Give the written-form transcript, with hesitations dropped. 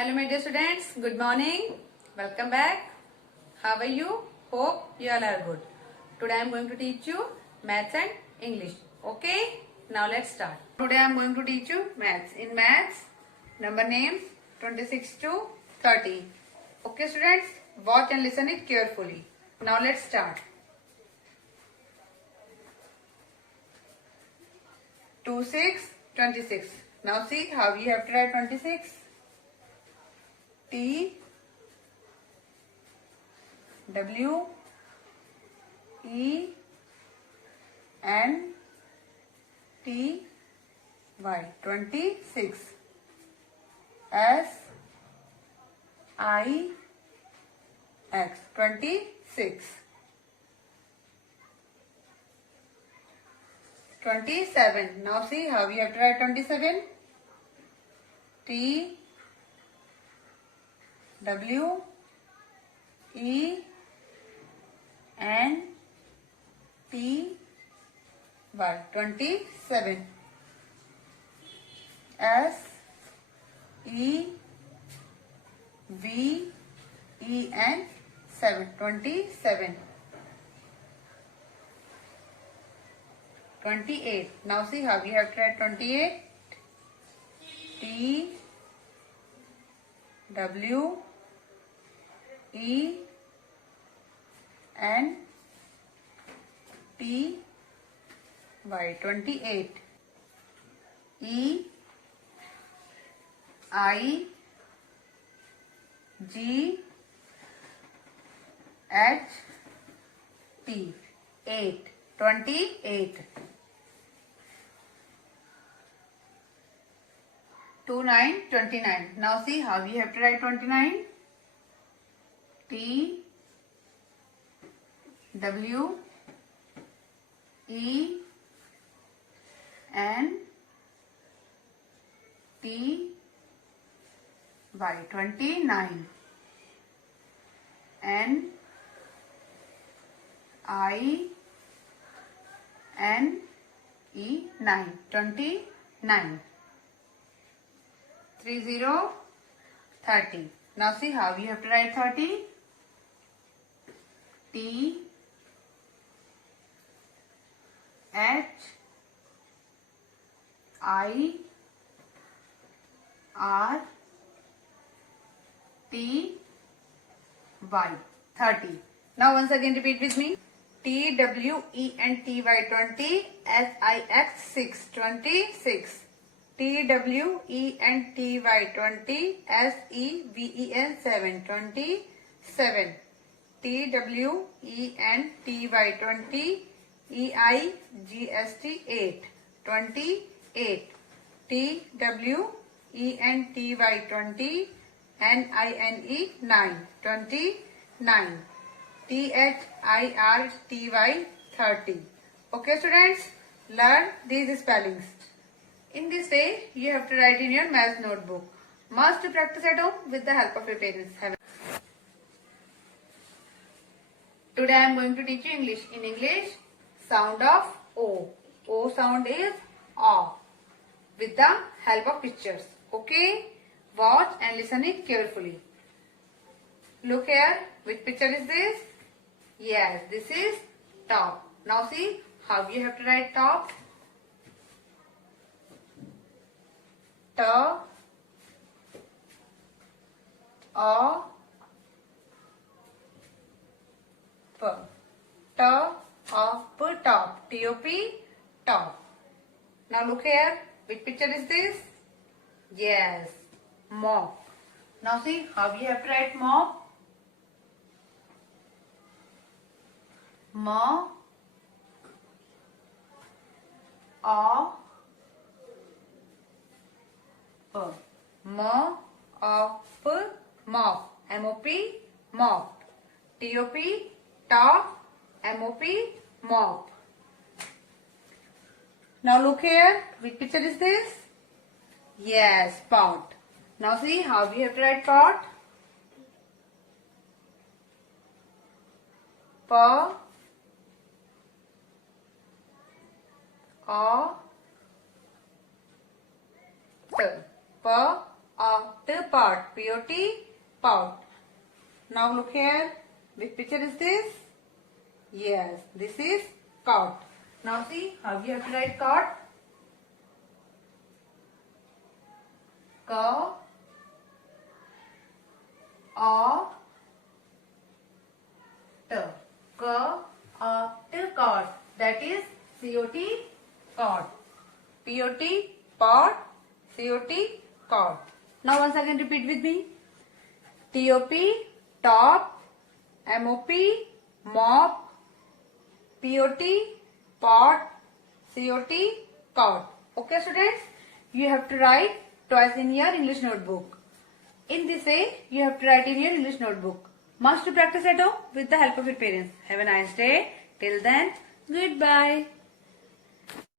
Hello my dear students, good morning. Welcome back. How are you? Hope you all are good. Today I am going to teach you maths and English. Okay? Now let's start. Today I am going to teach you maths. In maths, number names 26 to 30. Okay students, watch and listen it carefully. Now let's start. 2, 6, 26. Now see how we have to write 26. T W E N T Y 26. S I X 26. 27. Now see how we have to write 27. T W E N T Y 27. S E V E N 7 27. 28. Now see how we have to write 28. T W E N T Y 28. E I G H T 8 28. 29 29. Now see how we have to write 29. T W E N T Y 29. N I N E 9 29. 30 30. Now see how we have to write 30. T H I R T Y 30. Now once again repeat with me. T W E N T Y 20. S I X 6 26. T W E N T Y 20. S E V E N 7 27. T W E N T Y 20. E I G S T 8 28. T W E N T Y 20. N I N E 9 29. T H I R T Y 30. Okay students, learn these spellings. In this way, you have to write in your math notebook. Must practice at home with the help of your parents. Today I am going to teach you English. In English, sound of O. O sound is O with the help of pictures. Okay? Watch and listen it carefully. Look here. Which picture is this? Yes, this is top. Now see how you have to write top. T O P. T O P top. T O P top. Now look here. Which picture is this? Yes, mop. Now see how you have to write mop. Ma O P. Ma O P mop. M O P mop. T O P top. M O P mop. Now look here. Which picture is this? Yes, pot. Now see how we have to write pot. P O P pot. P-O-T, pot. Now look here. Which picture is this? Yes, this is cot. Now see how you have to write cot. K, A, T. K, A, T, cot. That is C-O-T, cot. P-O-T, pot. C-O-T, cot. Now once again repeat with me. T-O-P, top. M-O-P, mop. P-O-T, pot. C-O-T, cot. Okay students, you have to write twice in your English notebook. In this way, you have to write in your English notebook. Must to practice at home with the help of your parents. Have a nice day. Till then, goodbye.